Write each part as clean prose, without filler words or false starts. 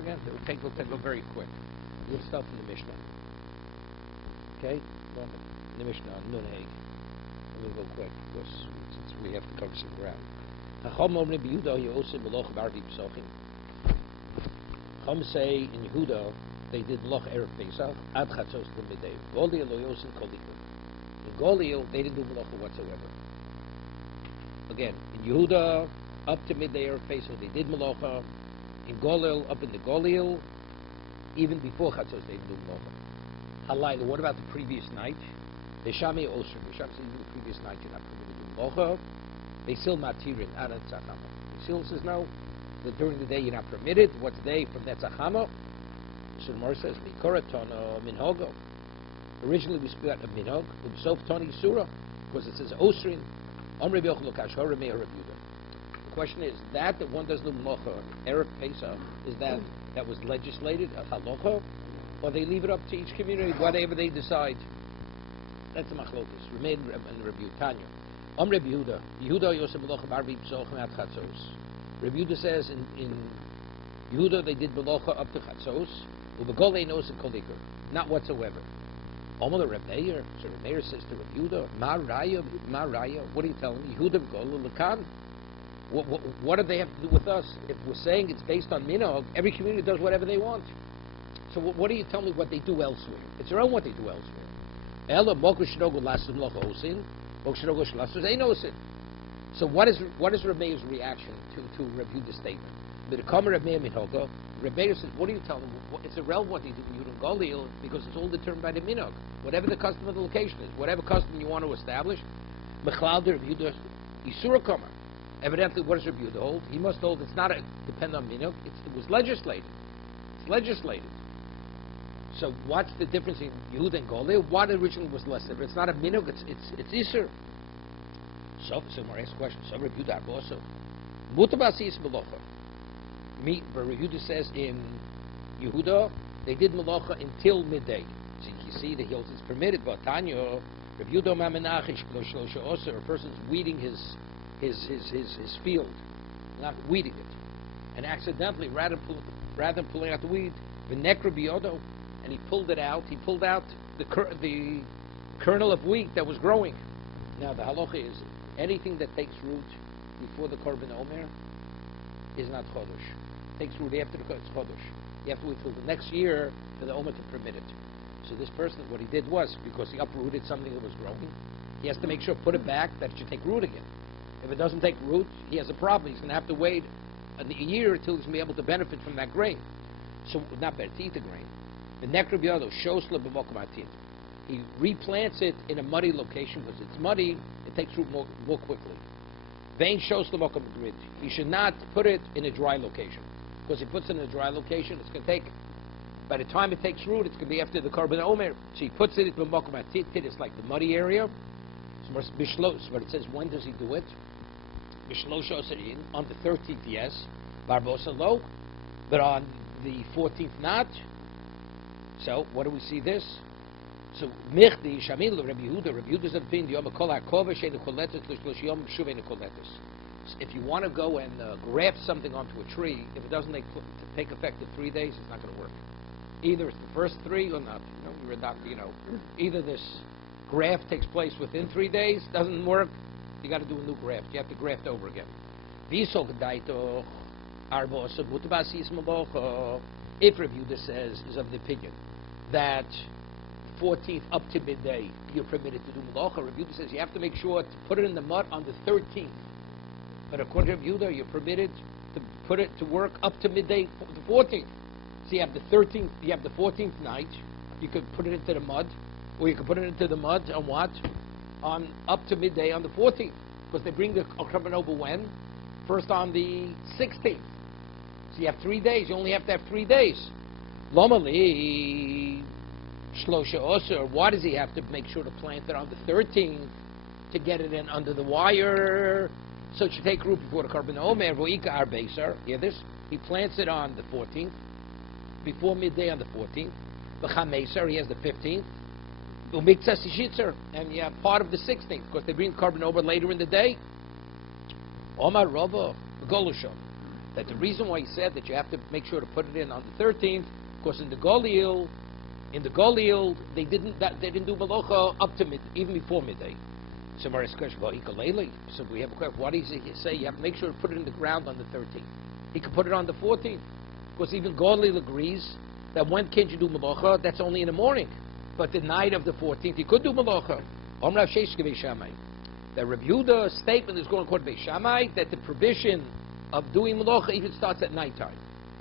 there again? We'll go very quick. We'll start from the Mishnah. Okay? The Mishnah on Nun Egg. And we'll go quick, because since we have to cover some ground. Chum say in Yehuda, they did Loch Erev Pesach, Ad Chatzos L'Midei. Golil Lo Yosin Kolikah. In Golil, they didn't do Melacha whatsoever. Again, in Yehuda, up to midday Erev Pesach, they did Melacha. In Golil, up in the Golil, even before Chatzos, they didn't do Melacha. Halayla, what about the previous night? The Shami Osrim. The Shami says the previous night you're not permitted to do Melacha. They still matirin Anan Tzachama. The still says no, that during the day you're not permitted. What's day from Netzachama? So the Gemara says, Mikoratona Minhogo. Originally we split a Minhog, Sof Toni Surah, because it says Osrin, Omri Bioch Lokash, Horemei Rebuda. The question is, that one does the Melacha, Erev Pesach, is that was legislated, a halacha, or they leave it up to each community, whatever they decide? That's the machlokas. Remain and Rabbi Tanya. Omri Yehuda, Yehuda Yosef Melacha Barbi Psochim at Chatzos. Rabbi Yehuda says in Yehuda they did Melacha up to Chatzos. Not whatsoever. Omar Reb Meir, so Reb Meir says to Reb Yehuda, Ma Raya, what are you telling me? Yehuda V'Golu L'Kan? What do they have to do with us? If we're saying it's based on Minog, every community does whatever they want. So what do you tell me what they do elsewhere? It's their own what they do elsewhere. Ela Moku Shnogu Lasim Locha Osin, Moku Shnogu Shlasuz Ein Osin. So what is Reb Meir's reaction to Reb Yehuda's statement? The Kamer Reb Meir Minhoga, Reb Meir says, what are you telling me? It's irrelevant what they do in Yudin Galil because it's all determined by the Minog. Whatever the custom of the location is, whatever custom you want to establish, Mechlal Reb Yehuda Yisura Kamer. Evidently, what does Reb Yehuda hold? He must hold it's not depend on Minog. It was legislated. It's legislated. So what's the difference in Yehuda and Galil? What originally was lesser? It's not a Minog. It's Isur. So more ask questions. So Reb Yehuda also. Mutabasi is Melocha. But Yehuda says in Yehuda they did Melacha until midday. So you see that it's permitted. But Tanya, Reb Yehuda Mamenachish Shlosha Oser, a person's weeding his field, not weeding it, and accidentally, rather than pulling out the weed, v'nekra biodo, and he pulled it out. He pulled out the kernel of wheat that was growing. Now the halacha is anything that takes root before the korban omer is not chodesh. Takes root after the it's chodesh. You have to wait till the next year for the omer to permit it. So this person, what he did was, because he uprooted something that was growing, he has to make sure, put it back, that it should take root again. If it doesn't take root, he has a problem. He's going to have to wait a year until he's going to be able to benefit from that grain. So, not better, to eat the grain. The nekra b'yado, shosla b'mokum. He replants it in a muddy location, because it's muddy, it takes root more quickly. Vein shosla b'mokum grid. He should not put it in a dry location, because he puts it in a dry location, it's going to take, by the time it takes root, it's going to be after the korban omer. So he puts it in b'mokum atit, it's like the muddy area. But it says, when does he do it? On the 13th, yes. Barbosa lo. But on the 14th, not. So, what do we see this? So, Michdi, Shamil, Rabbi Yehuda's opinion, Yom Kol HaKova, Shein Koletes, L'shlosh Yom, Shuvein Koletes. If you want to go and graft something onto a tree, if it doesn't take effect in 3 days, it's not going to work. Either it's the first 3 or not. Either this graft takes place within 3 days, doesn't work, you got to do a new graft. You have to graft over again. If Rabbi Yehuda says, is of the opinion that 14th up to midday you're permitted to do malacha, Rabbi Yehuda says you have to make sure to put it in the mud on the 13th. But according to Rabbi Yehuda, you're permitted to put it to work up to midday, the 14th. So you have the 13th, you have the 14th night. You could put it into the mud. Or you can put it into the mud on what? On up to midday on the 14th. Because they bring the korban over when? First on the 16th. So you have 3 days. You only have to have 3 days. Lomali Shlosha Osir. Why does he have to make sure to plant it on the 13th to get it in under the wire? So it should take root before the korban omer. Vo'ika arbeser. Hear this? He plants it on the 14th. Before midday on the 14th. V'chameser. He has the 15th. And you have part of the 16th, because they bring korban over later in the day. Omar Rava, Golushon. That the reason why he said that you have to make sure to put it in on the 13th, because in the Golil, they didn't do Malacha up to even before midday. So we have a question, why does he say you have to make sure to put it in the ground on the 13th? He could put it on the 14th, because even Golil agrees that when can't you do Malacha? That's only in the morning. But the night of the 14th, you could do Malacha. The Rabbi Yehuda's statement is going to quote Beis Shammai that the prohibition of doing Malacha even starts at nighttime.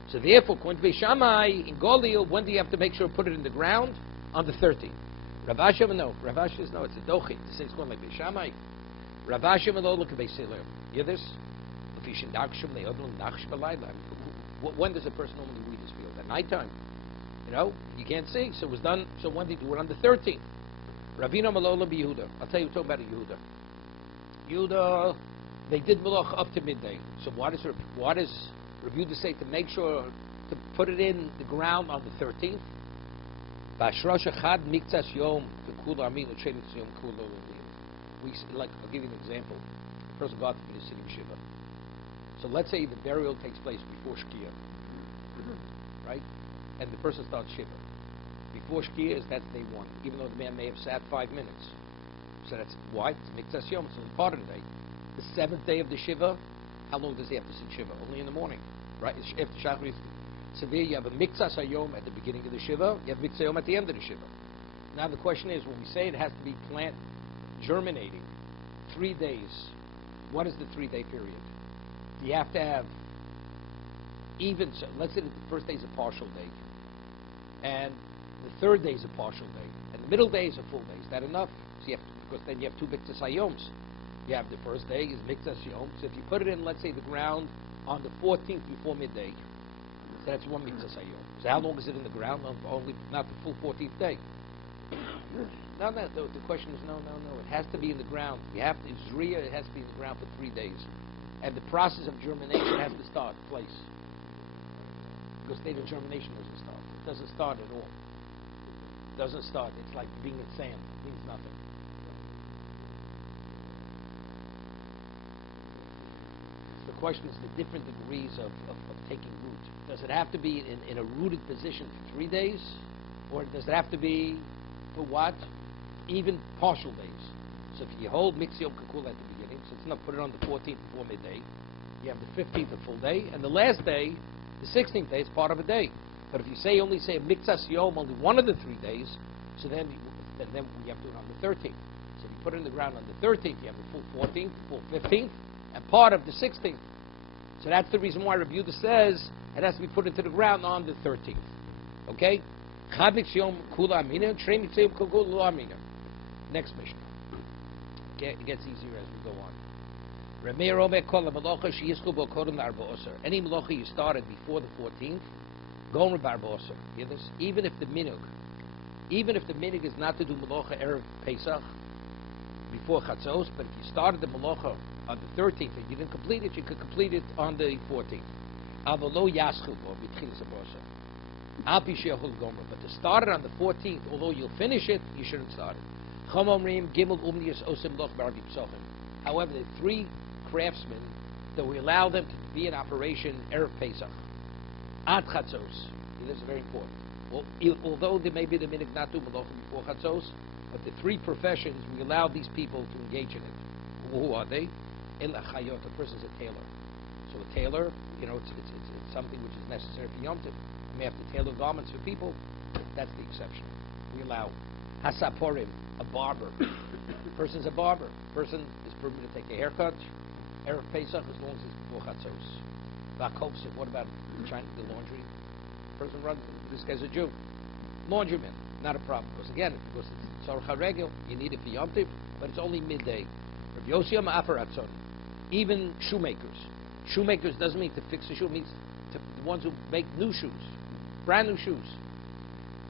So therefore, according to Beis Shammai, in Golil, when do you have to make sure to put it in the ground? On the 13th. Rav Asher, no. Rav Asher says, no, it's a dochi. To say it's going like Beis Shammai. Rav Asher, no, look at Beis Hillel. You hear this? When does a person normally read his field? At nighttime. You know, you can't see. So it was done. So when did he do it? On the 13th. Ravina Malola Yehuda. I'll tell you, talk about Yehuda. Yehuda, they did Malach up to midday. So what does Rabbi Yehuda say to make sure to put it in the ground on the 13th? I'll give you an example. A person got to be sitting Shiva. So let's say the burial takes place before Shkia, right? And the person starts Shiva. Before Shkia, that's day one, even though the man may have sat 5 minutes. So that's why it's Miktas Yom, so it's part of the day. The 7th day of the Shiva, how long does he have to sit Shiva? Only in the morning, right? After Shachris. So there you have a Miktas Hayom at the beginning of the Shiva, you have Miktas Hayom at the end of the Shiva. Now the question is, when we say it has to be plant germinating, 3 days, what is the 3-day period? You have to have even, so let's say that the first day is a partial day, and the 3rd day is a partial day, and the middle day is a full day. Is that enough? So you have to, because then you have 2 Miktas Hayoms. You have the first day is Miktas Yom. So if you put it in, let's say, the ground on the 14th before midday, so that's 1 Miktas Hayom. So how long is it in the ground? Only not the full 14th day. No. The question is no. It has to be in the ground. You have to Zriya. It has to be in the ground for 3 days, and the process of germination has to start place. Because state of germination doesn't start. It doesn't start at all. It doesn't start. It's like being in sand. It means nothing. The question is the different degrees of taking root. Does it have to be in a rooted position for 3 days? Or does it have to be for what? Even partial days. So if you hold Miktas Yom Kakul at the beginning, so it's not put it on the 14th before midday, you have the 15th a full day, and the last day, the 16th day, is part of a day. But if you only say Miktas Yom, only one of the 3 days, so then you have to do it on the 13th. So if you put it in the ground on the 13th, you have the full 14th, the full 15th, and part of the 16th. So that's the reason why Rabbi Yehuda says it has to be put into the ground on the 13th. Okay? Next mission. It gets easier as we go on. Any malacha you started before the 14th, go on Bar Bosser. Hear this? Even if the minhag is not to do malacha erev Pesach before Chatzos, but if you started the malacha on the 13th and you didn't complete it, you could complete it on the 14th. But to start it on the 14th, although you'll finish it, you shouldn't start it. However, the 3 craftsmen that we allow them to be in operation erev Pesach, ad Chatzos. This is very important. Well, although there may be the minhag not to malacha before Chatzos, but the 3 professions we allow these people to engage in it. Who are they? A person's a tailor. So a tailor, it's something which is necessary for Yom Tov. We have to tailor garments for people. That's the exception. We allow hasaporim, a barber. Person's a barber. Person is permitted to take a haircut. Erev Pesach as long as it's before Chatzos. Vakobsim, what about the laundry? Person runs. This guy's a Jew. Laundryman, not a problem. Because again, it's tzorach haregel, you need it for Yom Tov, but it's only midday. Rav Yossi Amar Afaratzon. Even shoemakers. Shoemakers doesn't mean to fix a shoe. It means to the ones who make new shoes, brand new shoes.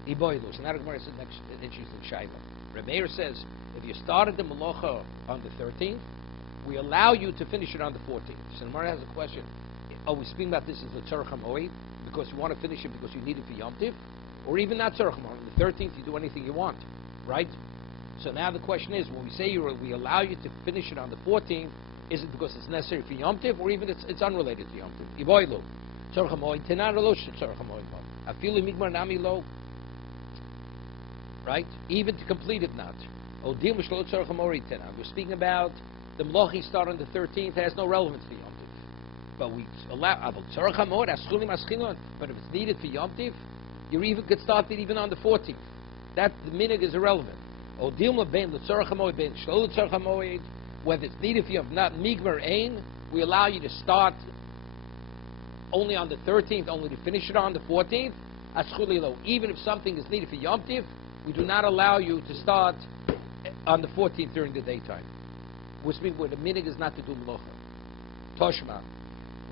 Iboilus. And that Gemara says next interesting shayla. Reb Meir says if you started the malacha on the 13th, we allow you to finish it on the 14th. So the Gemara has a question. Are we speaking about this as the tzorach hamoed because you want to finish it because you need it for Yom Tov, or even not tzorach hamoed? On the 13th, you do anything you want, right? So now the question is, when we say we allow you to finish it on the 14th, Is it because it's necessary for Yom Tiv, or even it's unrelated to Yom Tiv? Iboilu. Tzorach hamoed tenan lo tzorach hamoed lo. Afilu migmar nami lo. Right? Even to complete it not. Odim shlo tzorach hamoed tenan. We're speaking about the Mlochi start on the 13th. It has no relevance to Yom Tiv. But we allow tzorach hamoed aschulim aschilon. But if it's needed for Yom Tiv, you even could start it even on the 14th. That the minig is irrelevant. Odim ben the tzorach hamoed ben shlo tzorach hamoed. Whether it's needed if you have not migmar ein, we allow you to start only on the 13th, only to finish it on the 14th. Even if something is needed for Yom Tiv, we do not allow you to start on the 14th during the daytime. Which means where the minig is not to do mlocha. Toshma.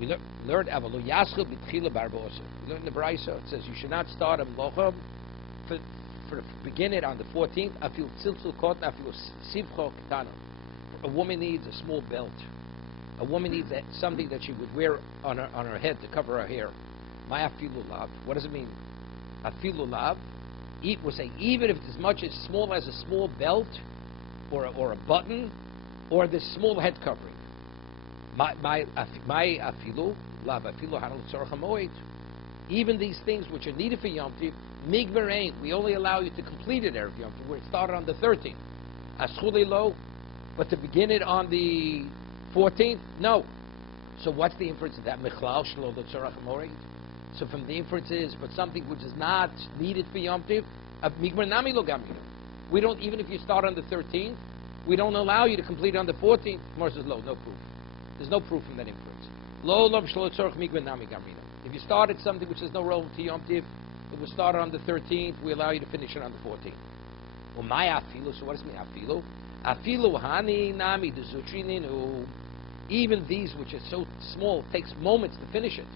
We learned Avalu Yaschel B'tchila Barbosa. We learned in the Brisa, it says you should not start a mlocha for begin it on the 14th. Afil tziltzul kot, afil sivcho ketana. A woman needs a small belt. A woman needs something that she would wear on her head to cover her hair. My afilu lav. What does it mean? Afilu lav. We're saying even if it's as much as small as a small belt, or a button, or this small head covering. My afilu lav afilu hanal tzorach hamoed. Even these things which are needed for Yom Tiv, migmar ein. We only allow you to complete it erev Yom Tiv, where it started on the 13th. Aschuli lo. But to begin it on the 14th, no. So what's the inference of that? Mechlal shlo tzorach hamoed. So from the inference is, but something which is not needed for Yom Tiv, migmar nami lo gamina. We don't, even if you start on the 13th, we don't allow you to complete on the 14th. Gemara says, no proof. There's no proof from that inference. Lo lov shlo tzorach migmar nami gamina. If you started something which is no relevant to Yom Tiv, it was started on the 13th, we allow you to finish it on the 14th. Well, my afilu, so what does it mean afilu? Afilu hani nami dezutrininu. Even these which are so small, it takes moments to finish it.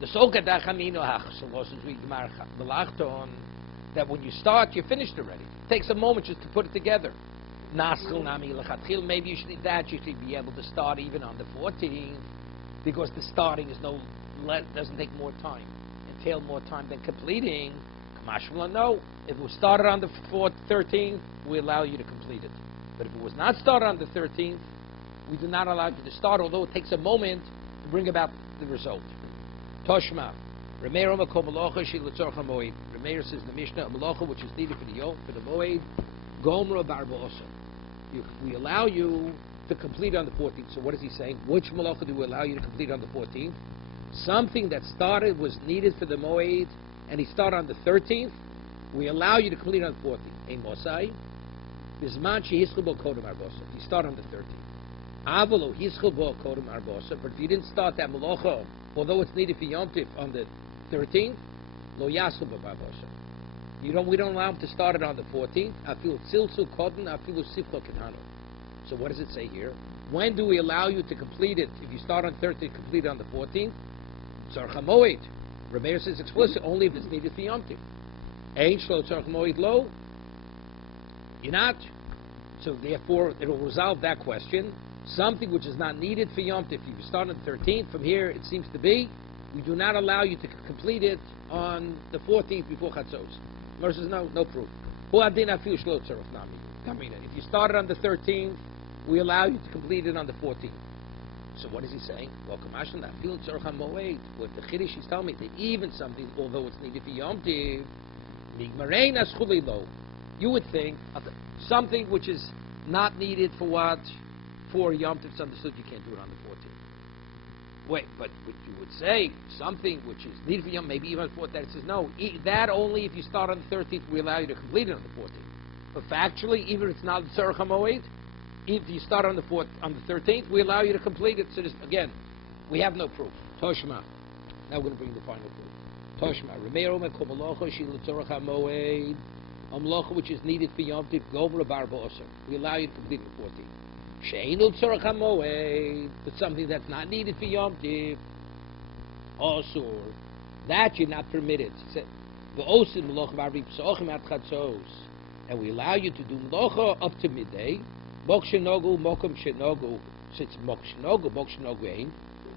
The that when you start, you're finished already. It takes a moment just to put it together. Maybe you should need that. You should be able to start even on the 14th, because the starting is doesn't take more time, entail more time than completing. No, if it was started on the 13th, we allow you to complete it. But if it was not started on the 13th, we do not allow you to start, although it takes a moment to bring about the result. Toshma. Remeir says in the Mishnah, a malacha which is needed for the moed, gomra barbosa. We allow you to complete on the 14th. So what is he saying? Which malacha do we allow you to complete on the 14th? Something that started was needed for the moed, and he started on the 13th, we allow you to complete on the 14th. Ein mosai, bisman shehischul bo kodem arbosa. You start on the 13th. Avalo hischul bo kodem arbosa. But if you didn't start that malacha, although it's needed for Yom Tiv on the 13th, lo yaschul bo arbosa. We don't allow him to start it on the 14th. Afilu tziltzul kodem, afilu sifcho kenhano. So what does it say here? When do we allow you to complete it? If you start on 13th, complete it on the 14th. Tzorach hamoed. Rabbi says explicit only if it's needed for Yom Tiv. Ein shlo tzorach hamoed lo. You're not. So therefore, it will resolve that question. Something which is not needed for Yom Tiv. If you start on the 13th, from here it seems to be, we do not allow you to complete it on the 14th before Chatzos. Gemara says no proof. If you started on the 13th, we allow you to complete it on the 14th. So what is he saying? Well, what the Chiddush is telling me, that even something, although it's needed for Yom Tiv, you would think something which is not needed for what? For Yom Tiv, it's understood you can't do it on the 14th. Wait, but you would say something which is needed for Yom, maybe even on the 14th, it says no, that only if you start on the 13th, we allow you to complete it on the 14th. But factually, even if it's not Tzorach HaMoed, if you start on the 13th, we allow you to complete it. So just, again, we have no proof. Toshma. Now we're going to bring the final proof. Toshma. Remeiro mekom malacha shel tzorach hamoed. A malacha which is needed for Yom Tiv, gomra barba osir. We allow you to complete the 14th. She'enu tzorach hamoed. But something that's not needed for Yom Tiv, osur. That you're not permitted. V'osin malacha b'arbi pesachim at chatzos. And we allow you to do malacha up to midday. Mok shenogu, mokum shenogu. Since mok shenogu ein,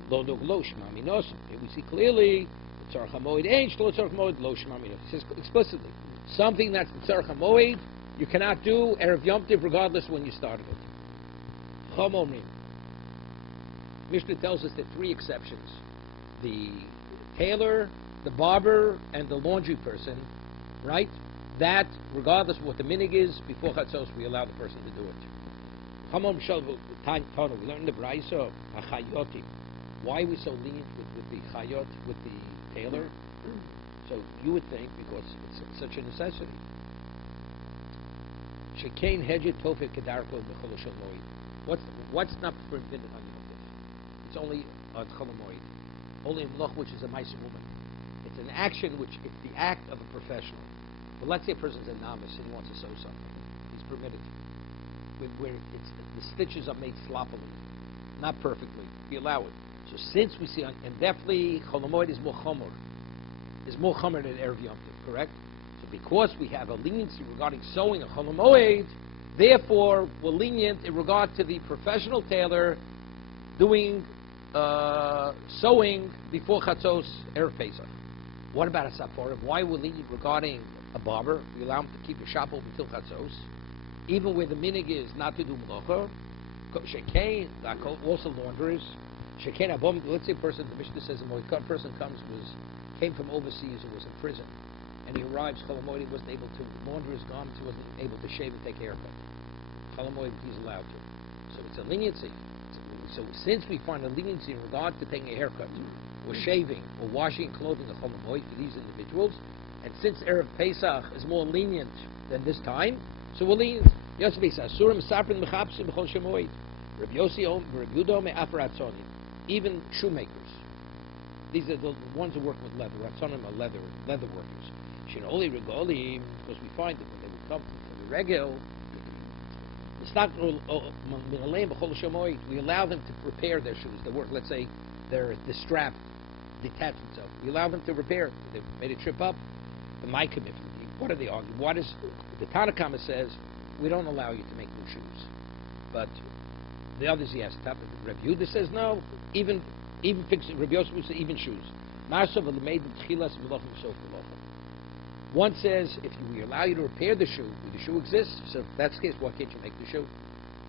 lo shema minosim. Here we see clearly, tzorach hamoed ein, shlo tzorach hamoed, lo shema minosim. It says explicitly, something that's tzorach hamoed, you cannot do erev Yom Tiv regardless when you started it. Chomomrim. Mishnah tells us there are three exceptions: the tailor, the barber, and the laundry person. Right? That, regardless of what the minig is, before chatzos we allow the person to do it. Chomom shalvu tana. We learn in the Braisa hachayoti. Why are we so lenient with the chayot, with the tailor? So you would think because it's such a necessity. Shekain hedget tofet kedarko b'chol shamoid. What's not forbidden on Yom Tov? It's only on Chol Hamoed. Only in Melach, which is a Ma'aser woman. It's an action which, it's the act of a professional. But let's say a person's a novice and he wants to sew something. He's permitted. Where it's the stitches are made sloppily, not perfectly. We allow it. So since we see, and definitely Chol Hamoed is more chomer. Is more chomer than Erev Yom Tov, correct? So because we have a leniency regarding sewing a Chol Hamoed, therefore we're lenient in regard to the professional tailor doing sewing before Chatzos Erev Pesach. What about a Saporim? Why we're lenient regarding a barber? We allow him to keep the shop open until Chatzos, even where the minig is not to do Melacha. Shekain, also launderers. Shekain Abom. Let's say a person, the Mishnah says, a person came from overseas and was in prison, and he arrives, Chol Hamoed, he wasn't able to launder his garments, he wasn't able to shave and take a haircut. Chol Hamoed, he's allowed to. So it's a leniency. So since we find a leniency in regard to taking a haircut, or shaving, or washing clothing a Chol Hamoed for these individuals, and since Erev Pesach is more lenient than this time, so we're lenient. Yosef Asurim Saprin Mechapsim B'chol Shemoed. Rabbi Yossi Rabbi Yudo Me'afaratzonim. Even shoemakers. These are the ones who work with leather. Ratzonim are leather workers. Shinoli Regolim, because we find that when they would come from the regel, we allow them to repair their shoes. They work, let's say, the strap detached itself. We allow them to repair. They made a trip up. The Maikim, what are they arguing? What is the Tanakama says? We don't allow you to make new shoes, but the others, yes. Rabbi Yehuda says no. Even fix Rabbi Yosef says even shoes. One says if we allow you to repair the shoe exists. So if that's the case, why can't you make the shoe?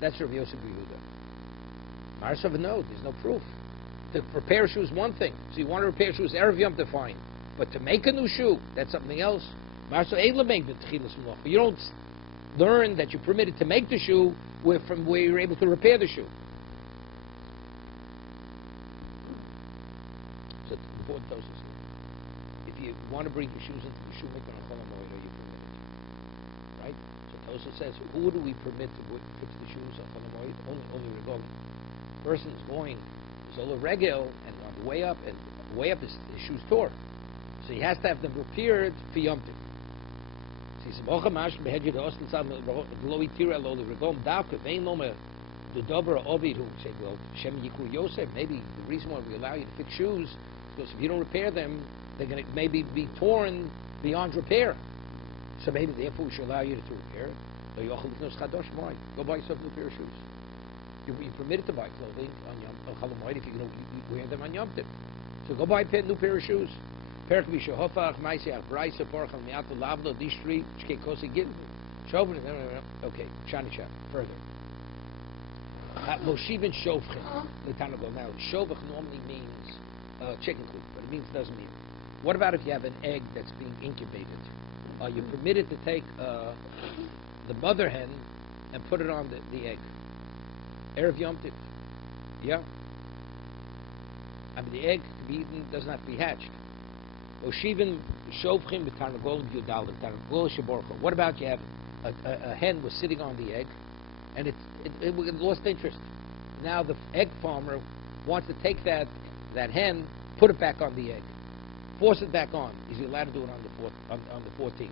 That's Rabbi Yosef Yehuda. Marsav, no, there's no proof. To repair a shoe is one thing. So you want to repair shoes, Erev Yom Tov, fine. But to make a new shoe, that's something else. Marsav, you don't learn that you're permitted to make the shoe from where you're able to repair the shoe. So the important Tosfos says, if you want to bring your shoes into the shoemaker on Chol Hamoed, are you permitted? Right? So Tosfos says, who do we permit to fix the shoes on Chol Hamoed? Only Regolim. The person is going, he's all a regel, and on the way up, his shoes tore. So he has to have them repaired for Yom Tov. He says, maybe the reason why we allow you to fix shoes is because if you don't repair them, they're going to maybe be torn beyond repair. So maybe therefore we should allow you to repair. Go buy yourself a new pair of shoes. You're permitted to buy clothing on Chol Hamoed if you're going to wear them on Yom Tov. So go buy a new pair of shoes. Okay, Shani Shah, further. Moshivin Shovchen. Now, Shovach normally means chicken coop, but it doesn't mean. What about if you have an egg that's being incubated? Are you permitted to take the mother hen and put it on the egg? Erev Yom Tov. Yeah? I mean, the egg to be eaten doesn't have to be hatched. What about you have a hen was sitting on the egg and it lost interest. Now the egg farmer wants to take that hen, put it back on the egg, force it back on. Is he allowed to do it on the 14th?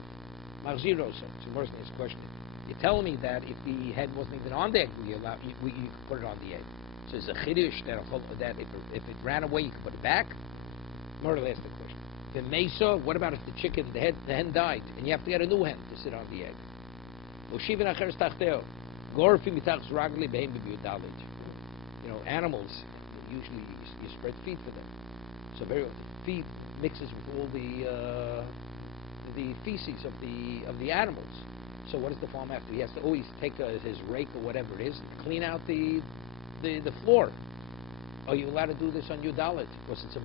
Marziro, so it's worse than his question. You're telling me that if the hen wasn't even on the egg, you could put it on the egg. So it's a chiddush that if it ran away, you could put it back. Murder asked the question. The mesa, what about if the hen died, and you have to get a new hen to sit on the egg? Animals, usually you spread feed for them. So feed mixes with all the feces of the animals. So what does the farmer have to do? He has to always take his rake or whatever it is, clean out the the floor. Are you allowed to do this on Yudalit? Because it's a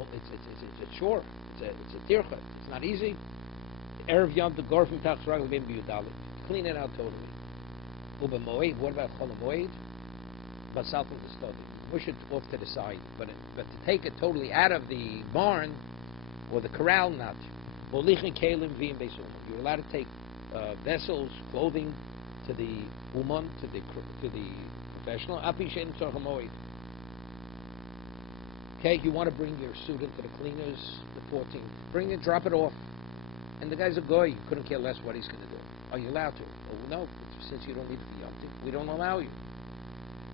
chore. It's a tircha. It's not easy. Erev Yom to Gorfim Tachs Ragel Bim Yudalit. Clean it out totally. Uba Moed. What about Chol Moed? Basal from the study. Push it off to the side. But to take it totally out of the barn or the corral, not. Bolichin Kalim Vim Beisum. You're allowed to take vessels, clothing to the uman, to the professional. Apishen Tzorcha Moed. Okay, you want to bring your suit into the cleaners, the 14th. Bring it, drop it off. And the guy's a goy. You couldn't care less what he's going to do. Are you allowed to? Oh, no. Since you don't need to be yomtiv, we don't allow you.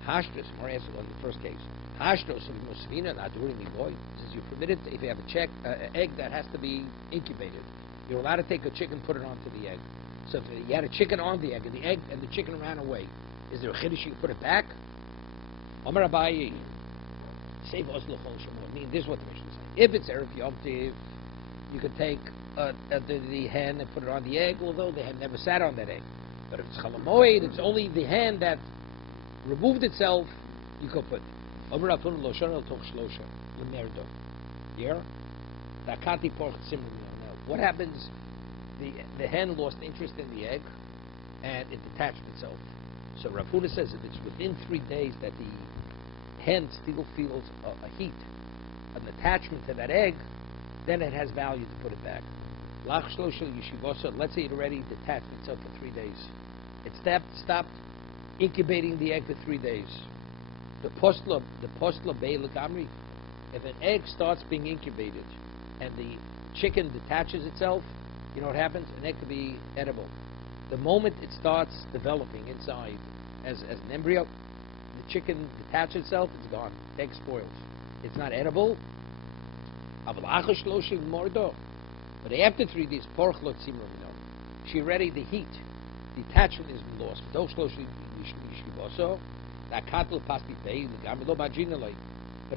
Hashtos, more answer on the first case. Hashtos of Mosvina, not doing the goy. Since you're permitted, if you have an egg that has to be incubated, you're allowed to take a chicken, put it onto the egg. So if you had a chicken on the egg, and the chicken ran away, is there a chiddush you put it back? Omer Abayi. Save us l'chol shemor. I mean, this is what the Mishnah is saying. If it's Erev Yom Tiv, you could take the hen and put it on the egg, although the hen never sat on that egg. But if it's Chol Moed, it's only the hen that removed itself, you could put. Omer Rapun lo shon el toch shlosha l'merdo. Here, dakati porch simon. Now, what happens? The hen lost interest in the egg, and it detached itself. So Rav Huna says if it's within 3 days that the hen still feels a heat, an attachment to that egg, then it has value to put it back. Let's say it already detached itself for 3 days. It stopped incubating the egg for 3 days. The postla be'el gamri. If an egg starts being incubated and the chicken detaches itself, you know what happens? An egg could be edible. The moment it starts developing inside as an embryo, the chicken detaches itself, it's gone. The egg spoils. It's not edible. But after 3 days, she already, the heat, the attachment is lost. But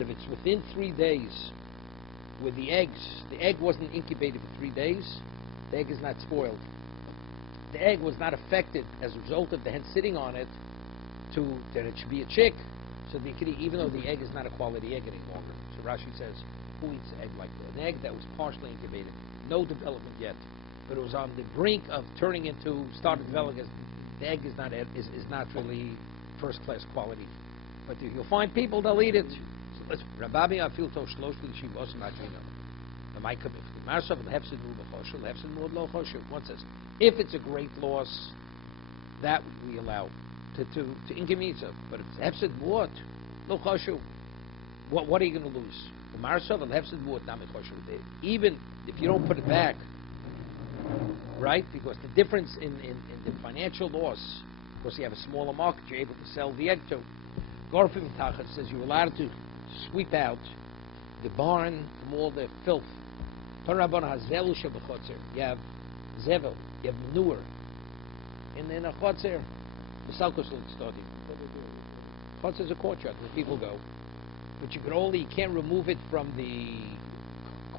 if it's within 3 days, where the egg wasn't incubated for 3 days, the egg is not spoiled. The egg was not affected as a result of the hen sitting on it that it should be a chick. So they could eat, even though the egg is not a quality egg any longer. So Rashi says, who eats an egg like that? An egg that was partially incubated, no development yet, but it was on the brink of turning into, started developing. The egg is not really first class quality. But you'll find people that'll eat it. So let's Rabbi I feel to shloshli shivos madrina. The might come if the marsav the hefsid mu b'choshel, hefsid mu lo choshel. One says, if it's a great loss, that we allow to inconvenience of. But if it's hefsid muot, lo choshel, what are you going to lose? The marsav and hefsid muot nami choshel. Even if you don't put it back, right? Because the difference in the financial loss, because you have a smaller market, you're able to sell the egg to. Gorfim Tachat says you're allowed to sweep out the barn from all the filth. You have zevel, you have manure. In a chotzer, the salkos will study. Chotzer is a courtyard where people go. But you can't remove it from the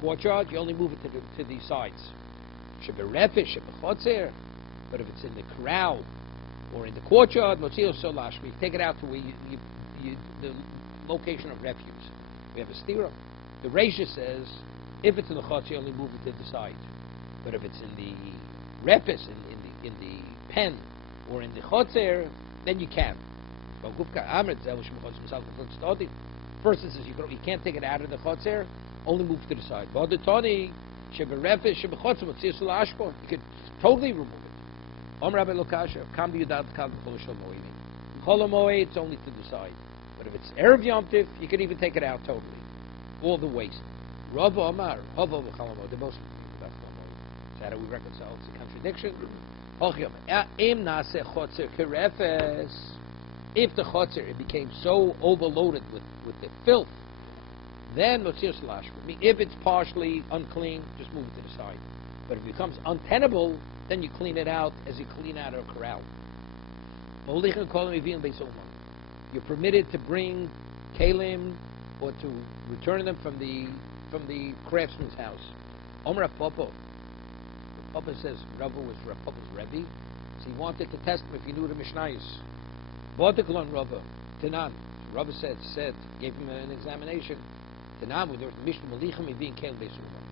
courtyard, you only move it to the sides. But if it's in the corral or in the courtyard, you take it out to where the location of refuge. We have a stira. The Reisha says, if it's in the chotzer, you only move it to the side. But if it's in the repis, in the pen, or in the chotzer, then you can. First it says you can't take it out of the chotzer, only move to the side. You could totally remove it. It's only to the side. But if it's Erev Yom Tiv, you could even take it out totally. All the waste. Rav Omar, the most how do we reconcile? It's a contradiction. If the chotzer it became so overloaded with the filth, then if it's partially unclean, just move it to the side. But if it becomes untenable, then you clean it out as you clean out a corral. You're permitted to bring kalim or to return them from the craftsman's house. Omer Papa. Papa says Rabbi was Papa's Rebbe, so he wanted to test him if he knew the Mishnayos. Bodeklon Rabbi Tanan Rabbi said, gave him an examination. Tanamu, there was Mishnah Malichem being Kalim Beis Umam.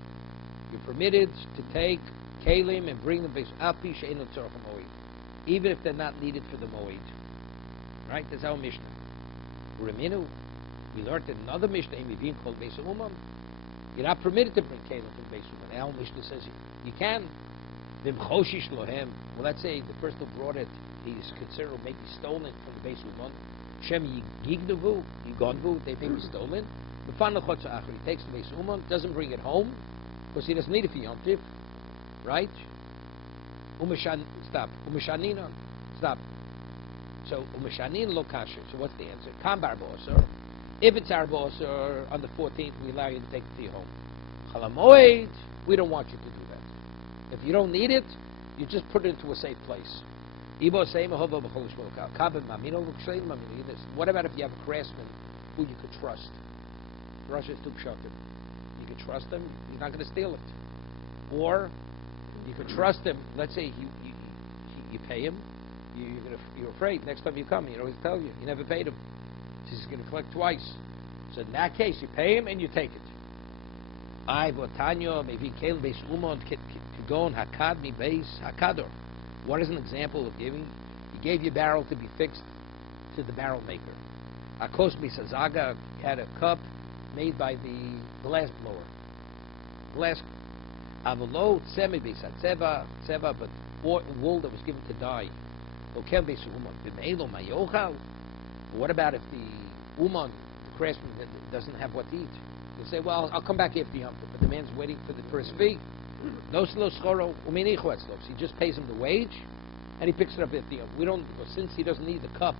You're permitted to take Kalim and bring them Beis Api She'enu Tzorach HaMoed, even if they're not needed for the Moed. Right? That's our Mishnah. Uraminu, we learned in another Mishnah, being called Beis Umam. You're not permitted to bring Kalim from Beis Umam. Our Mishnah says you can. Vim Choshish Lohem. Well, let's say the person who brought it, he's considered maybe stolen from the Beis Umam. Shem Yignavu, Yigonvu, they may be stolen. He takes the Beis Umam, doesn't bring it home, because he doesn't need it for Yom Tif, right? Umishanina, stop. So Umishanin lo kasher. So what's the answer? Kam bar b'osor. If it's our b'osor on the 14th, we allow you to take it to your home. Chalamoid, we don't want you to do that. If you don't need it, you just put it into a safe place. What about if you have a craftsman who you could trust? Russia is too pshatim. You can trust him, he's not going to steal it. Or you can trust him, let's say you pay him, you're afraid, next time you come, he'll always tell you, you never paid him. So he's going to collect twice. So in that case, you pay him and you take it. What is an example of giving? He gave you a barrel to be fixed to the barrel maker. Akos Misazaga had a cup made by the glass blower. Glass Avolo Tsemi Bisatseva Tseva, but wool that was given to dye. What about if the Uman, the craftsman, doesn't have what to eat? You'll say, well, I'll come back after Yom Tov, but the man's waiting for his fee. No slow schoro uminichwet slopes. He just pays him the wage, and he picks it up after Yom Tov. We don't, since he doesn't need the cup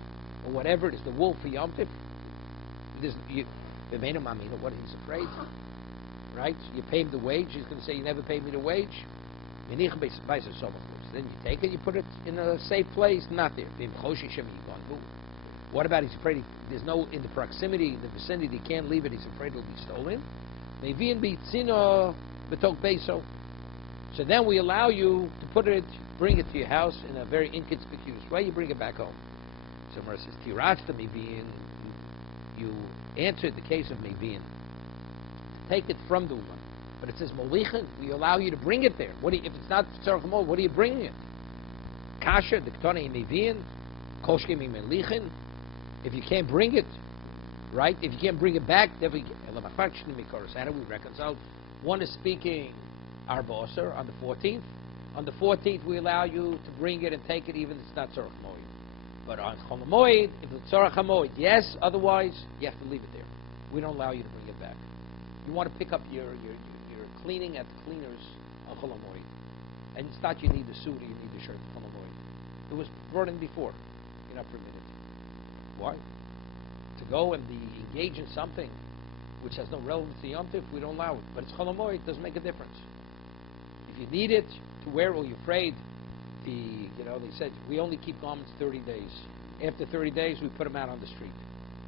or whatever it is, the wool for Yom Tov. What he's afraid, right? You pay him the wage. He's going to say, you never paid me the wage. Then you take it, you put it in a safe place, not there. What about he's afraid there's no in the proximity, in the vicinity, he can't leave it, he's afraid it'll be stolen? So then we allow you to bring it to your house in a very inconspicuous way, you bring it back home. So Mara says, you answered the case of Mevian. Take it from the woman. But it says Molichin, we allow you to bring it there. If it's not Tzarech Mo, what are you bringing it? Kasher, the Ketone Mevian, Koshke Melichin. If you can't bring it, right? If you can't bring it back, then we how do we reconcile? One is speaking Arba Osir on the 14th. On the 14th, we allow you to bring it and take it even if it's not Tzarech Moed. But on Chol Moed, if it's Tzarech Moed, yes. Otherwise, you have to leave it there. We don't allow you to bring it back. You want to pick up your cleaning at the cleaners on Chol Moed, and it's not you need the suit or you need the shirt on Chol Moed. It was brought in before. You're not permitted. Why? To go and engage in something which has no relevance to Yom Tov, we don't allow it. But it's Chol Moed, it doesn't make a difference. If you need it to wear, or you're afraid, they said we only keep garments 30 days. After 30 days, we put them out on the street.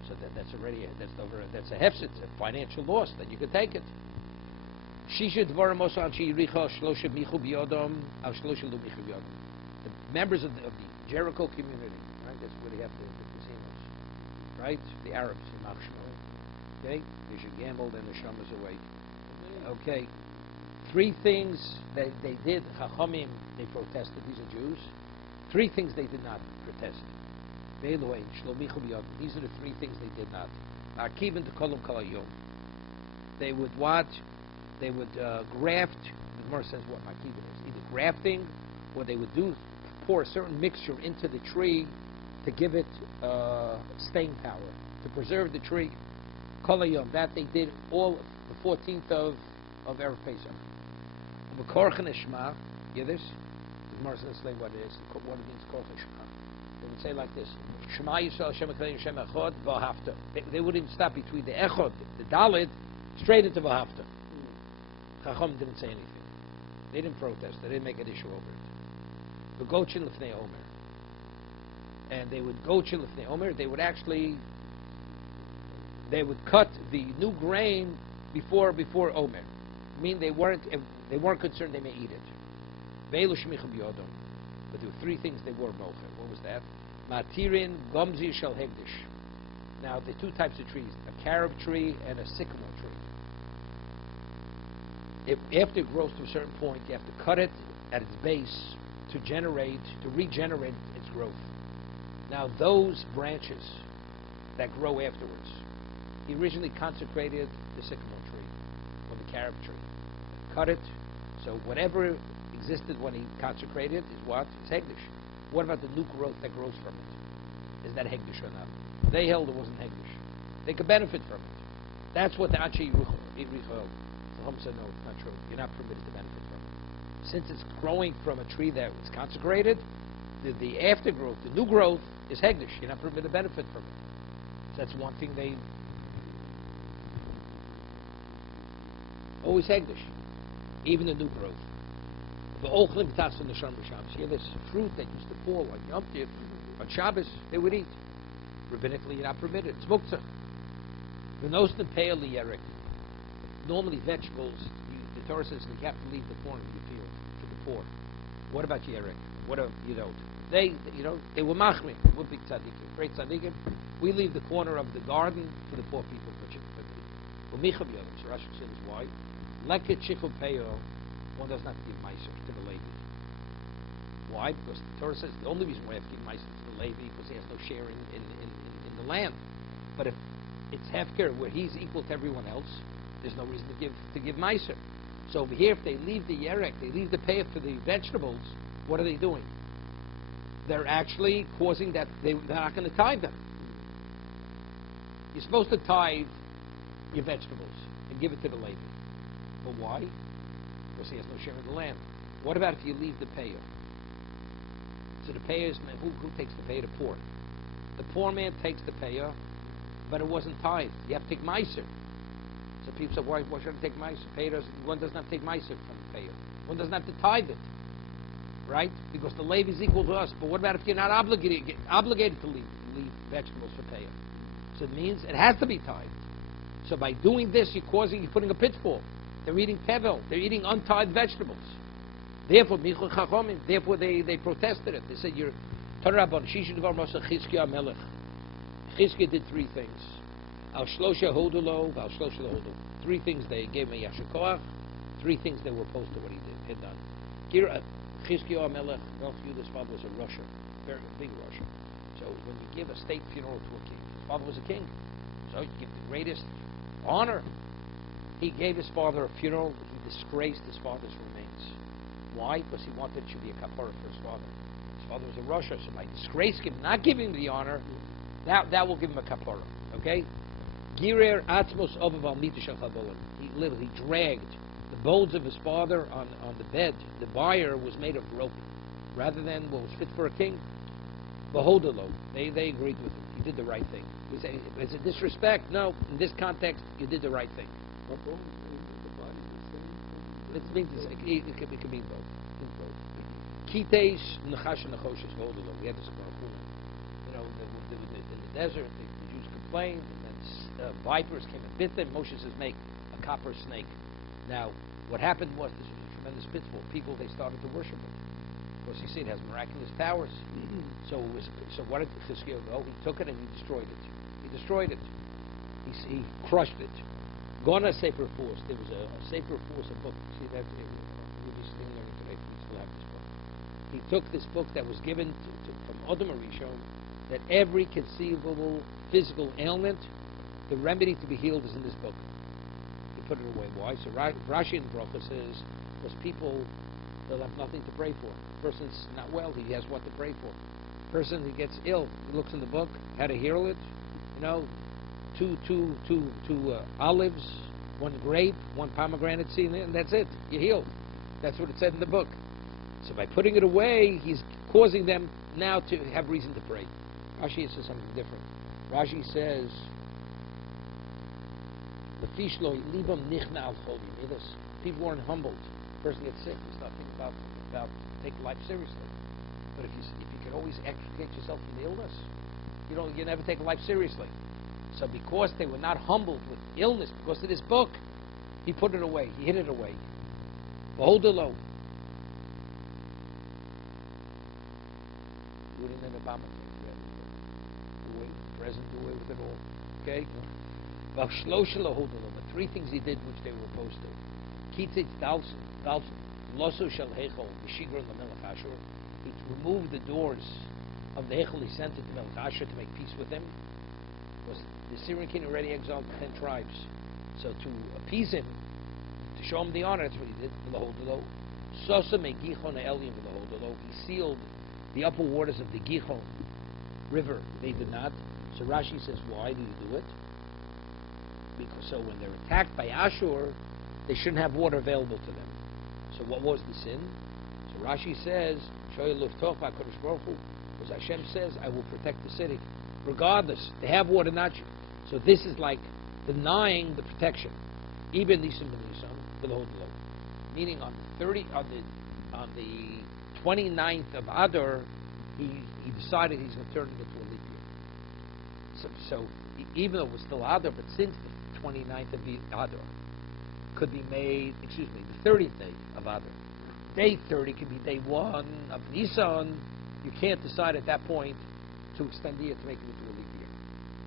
So that's a hefset, it's a financial loss. Then you can take it. The members of the Jericho community, right? That's where they have the casinos, right? The Arabs, okay? They should gamble, then the shamas away. Okay. 3 things that they did. Chachamim, they protested. These are Jews. 3 things they did not protest. These are the 3 things they did not. They would watch. They would graft. The Gemara says what makibin is, either grafting, or they would pour a certain mixture into the tree to give it staying power, to preserve the tree. Kol Yom, that they did all the 14th of Erev Pesach. V'korchen Shema, hear this? The Gemara says explain what it is. What it means korchen Shema. They would say like this: Shema Yisrael Hashem Echad Hashem Echad V'Hafta. They wouldn't stop between the Echad, the Dalet, straight into V'Hafta. Chacham didn't say anything. They didn't protest. They didn't make an issue over it. The Gochin Lefnei Omer. And they would Gochin Lefnei Omer. They would cut the new grain before Omer. I mean, they weren't concerned they may eat it. But there were 3 things they were mocher. What was that? Matirin Gomzi Shel Hegdish. Now, there are two types of trees, a carob tree and a sycamore tree. If after it grows to a certain point, you have to cut it at its base to regenerate its growth. Now, those branches that grow afterwards, he originally consecrated the sycamore tree or the carob tree. Cut it, so whatever existed when he consecrated is what? It's Hegdish. What about the new growth that grows from it? Is that Hegdish or not? They held it wasn't Hegdish. They could benefit from it. That's what the Achi Yiruch. The Chum said, no, it's not true. You're not permitted to benefit from it. Since it's growing from a tree that was consecrated, the aftergrowth, the new growth, is Hegdish. You're not permitted to benefit from it. So that's one thing they... Always Hegdish. Even the new growth. The Ochlim Tasan the Shem B'Shabbos. You have this fruit that used to fall on Yom Tov, on Shabbos, they would eat. Rabbinically, you're not permitted. It's muktzah. The Nostan Pe'el Yerek. Normally, vegetables, the Torah says you have to leave the corn in the field for the poor. What about Yerek? What if you don't? They were machmir. We're big tzaddikim, great tzaddikim. We leave the corner of the garden for the poor people. So Rashi says why? Leket shichum pe'el. One does not give meiser to the Levi. Why? Because the Torah says the only reason why I have to give meiser to the Levi because he has no share in the land. But if it's hefker where he's equal to everyone else, there's no reason to give meiser. So over here, if they leave the yerek, they leave the pay for the vegetables, what are they doing? They're actually causing that they're not going to tithe them. You're supposed to tithe your vegetables and give it to the Levi. But why? Because he has no share in the land. What about if you leave the payer? So the payer is, who takes the payer? The poor. The poor man takes the payer, but it wasn't tithed. You have to take meiser. So people say, why should I take meiser? One does not take meiser from the payer. One doesn't have to tithe it. Right? Because the Levi is equal to us. But what about if you're not obligated to leave vegetables for payer? So it means it has to be tithed. So by doing this, you're putting a pitfall. They're eating tevel. They're eating untithed vegetables. Therefore, they protested it. They said, "You're Tarabon Shishu Devar Masa Chizkiah Melech." Chizkiah did three things. Al Shlosha Hodulo, Al Shlosha Hodu. Three things they gave me Yashikoach. Three things they were opposed to what he had done. Chizkiah Melech, Melch Yuda's father was a Russia, very big Russia. So when you give a state funeral to a king, his father was a king, so you give the greatest honor. He gave his father a funeral. He disgraced his father's remains. Why? Because he wanted it should be a kapara for his father. His father was a Russia, so by disgracing him, not giving him the honor, that will give him a kapara. Okay? Girer atmos obav mita shachavolim. He literally dragged the bones of his father on the bed. The bier was made of rope, rather than what was fit for a king. Behodalo. They agreed with him. You did the right thing. We say it's a disrespect. No, in this context, you did the right thing. It means it can mean both. Kites nechash nechoshes behodalo. We had this in the desert. The Jews complained, and then vipers came and bit them. Moshe says, make a copper snake. Now, what happened was this was a tremendous pitfall. People, they started to worship it. Because you see, it has miraculous powers. So what did Chizkiah do? He took it and he destroyed it. He destroyed it. He crushed it. Gona Sefer Force. There was a Sefer Force, a book. See that? We'll be still learning today. We still have this book. He took this book that was given from Adam Arishon, that every conceivable physical ailment, the remedy to be healed is in this book. He put it away. Why? So Rashi in Bracha says, because people, they'll have nothing to pray for. Person's not well, he has what to pray for. Person who gets ill, he looks in the book, how to heal it. Two olives, one grape, one pomegranate seed, and that's it. You're healed. That's what it said in the book. So by putting it away, he's causing them now to have reason to pray. Rashi says something different. Rashi says, people weren't humbled. The person gets sick, you start thinking about taking life seriously. But if you can always extricate yourself from the illness, you never take life seriously. So because they were not humbled with illness because of this book, he put it away. He hid it away. Behold the low. You wouldn't have Obama thing. Do away with the present, do away with it all. Okay? But three things he did which they were opposed to. Ki Seitzei loso shel hechol v'shigron l'melech Ashur. He removed the doors of the hechol. He sent it to Melech Ashur to make peace with him. Was the Syrian king already exiled 10 tribes? So to appease him, to show him the honor, that's what he did. Sosa me Gichon Eliam. He sealed the upper waters of the Gichon river. They did not. So Rashi says, why do you do it? Because so when they're attacked by Ashur, they shouldn't have water available to them. So what was the sin? So Rashi says, because Hashem says, I will protect the city. Regardless, they have water, not you. So this is like denying the protection. Even Nisim ben Nisim, for the whole globe. Meaning on the 29th of Adar, he decided he's going to turn it into a leap year. So even though it was still Adar, but since the 29th of the Adar could be made, the 30th day of Adar. Day 30 could be day 1 of Nisan. You can't decide at that point to extend the year to make it into a leap year.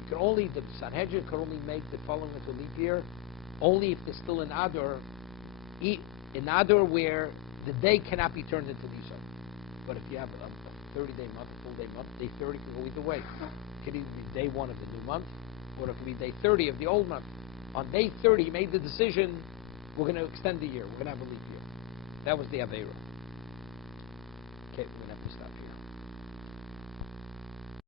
You can only, the Sanhedrin could only make the following into a leap year only if there's still an Adar, where the day cannot be turned into Nisan. But if you have a 30-day month, a full-day month, day 30 can go either way. It could either be day 1 of the new month, or it could be day 30 of the old month. On day 30, he made the decision, we're going to extend the year. We're going to have a leap year. That was the Aveira. Okay, we're going to have to stop here.